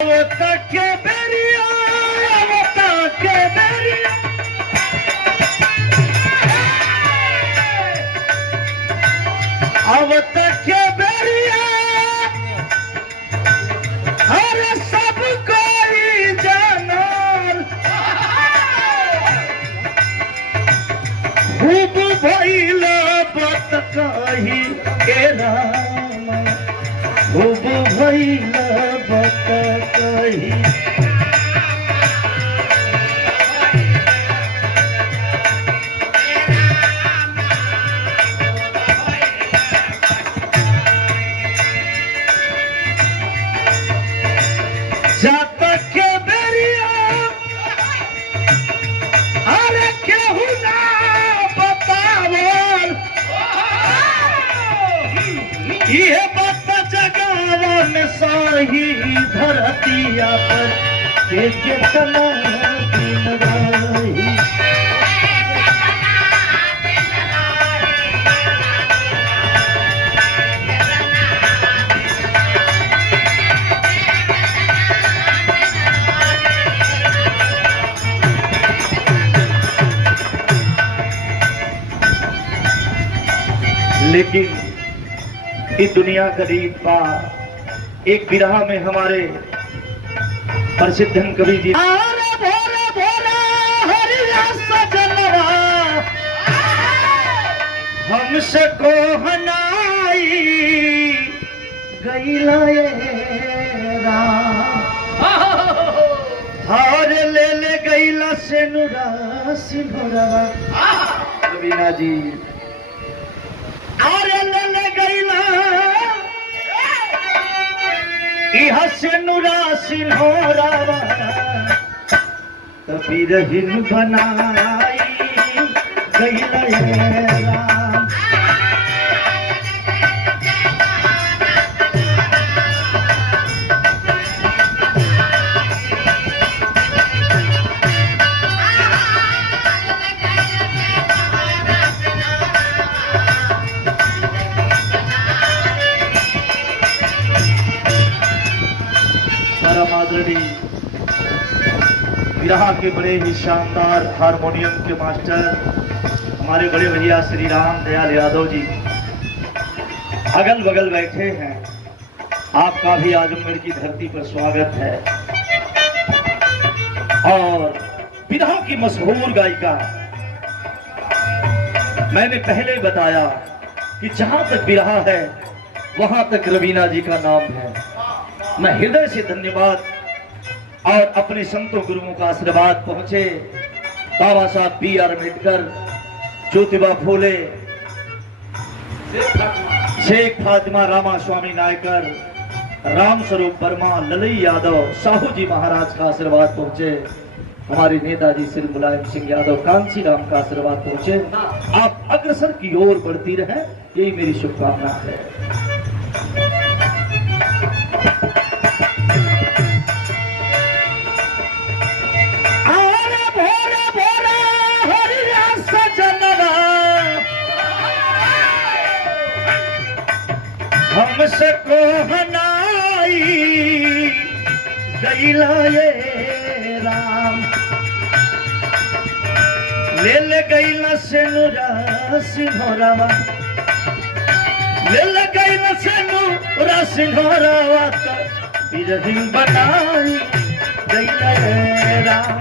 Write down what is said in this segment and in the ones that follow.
अब तक के बेरिया हर सब कोई जानल खूब भइल बत कही के राम खूब भइल बत कही ये बात जगावन सही धरतिया पर के कितना दिन रही लेकिन इस दुनिया का रीत पा एक विरह में हमारे प्रसिद्ध कवि जी हमसे को हनाई गईला हार ले गईला से नुरा सिंहरवा रवीना जी नुरा सिंहोरावा तभी रहीन बनाई गईला विरहा के बड़े ही शानदार हारमोनियम के मास्टर हमारे बड़े भैया श्री राम दयाल यादव जी अगल बगल बैठे हैं। आपका भी आजमगढ़ की धरती पर स्वागत है। और विरहा की मशहूर गायिका मैंने पहले ही बताया कि जहां तक विरहा है वहां तक रवीना जी का नाम है। मैं हृदय से धन्यवाद और अपने संतों गुरुओं का आशीर्वाद पहुंचे बाबा साहब B.R. अम्बेडकर, ज्योतिबा फूले, शेख फातिमा रामा स्वामी नायकर, राम स्वरूप वर्मा, ललई यादव, साहू जी महाराज का आशीर्वाद पहुंचे। हमारे नेताजी श्री मुलायम सिंह यादव, कांसी राम का आशीर्वाद पहुंचे। आप अग्रसर की ओर बढ़ती रहे, यही मेरी शुभकामना है। हमसे को हनाई गईला ये राम ले गईला से नुरा सिंहोरावा ले गईला से नुरा सिंहोरावा बिरहिन बनाई गईला ये राम।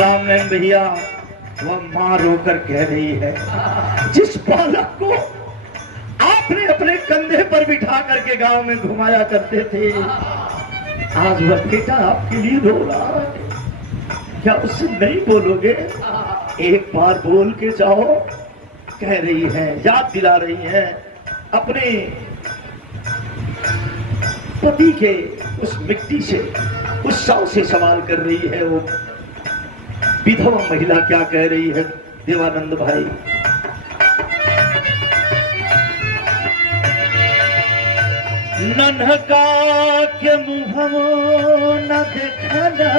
रामनयन भैया वह मां रोकर कह रही है, जिस बालक को आपने अपने कंधे पर बिठा करके गांव में घुमाया करते थे, आज वह बेटा आपके लिए रो रहा है। क्या उससे नहीं बोलोगे? एक बार बोल के जाओ। कह रही है, याद दिला रही है अपने पति के उस मिट्टी से, उस शव से सवाल कर रही है। वो विधवा महिला क्या कह रही है देवानंद भाई? नन्हका के मुहमो न देखला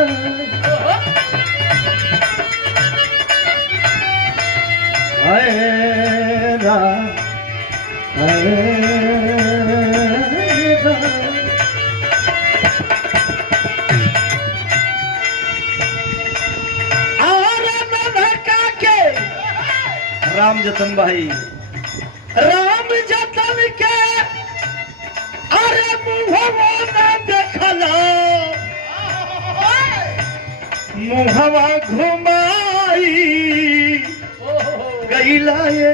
हाय राम राम जतन भाई राम जतन के अरे मुहवा ना देखला मुहवा घुमाई गईला ये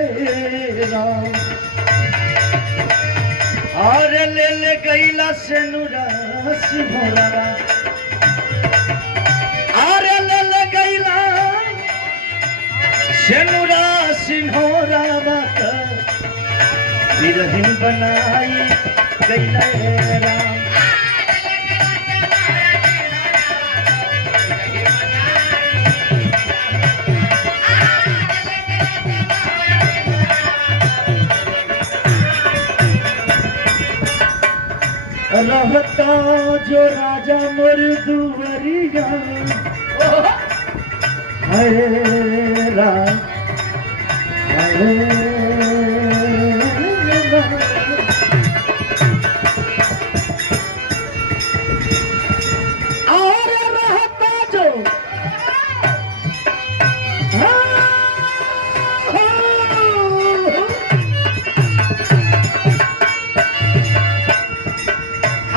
राम अरे ले ले गईला से नुरास भोरा अरे ले ले गईला सेनुरा सिन्होरा बात बिरहिन बनाई गईला हे राम रहता जो राजा मरदुवरिया हाय राम और रहता जो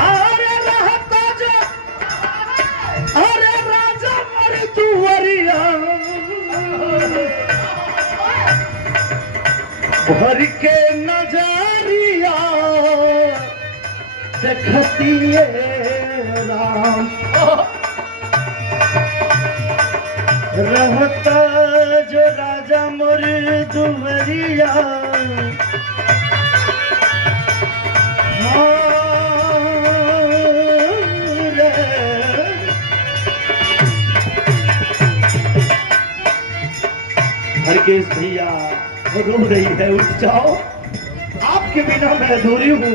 अरे रहता जो अरे राजा मरदुवरिया भर के नजरिया देखती राम रहता जो राजा मरदुवरिया हरकेश भैया रो रही है, उठ जाओ, आपके बिना मैं अधूरी हूँ,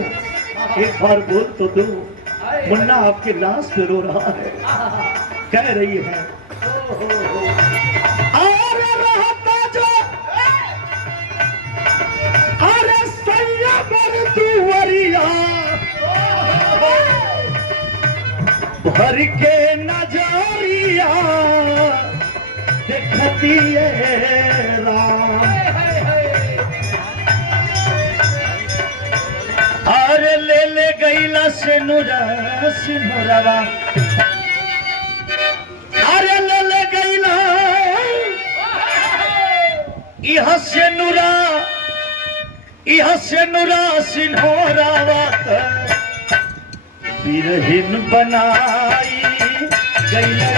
एक बार बोल तो दो। मुन्ना आपके लाश पे रो रहा है, कह रही है अरे रहता जो अरे सैया मरदुवरिया भर के नजरिया देखती राम अरे ले ले गईला से नुरा सिंहरवा अरे ले ले गईला इहा से नुरा सिंहरवा बिरहिन बनाई गईला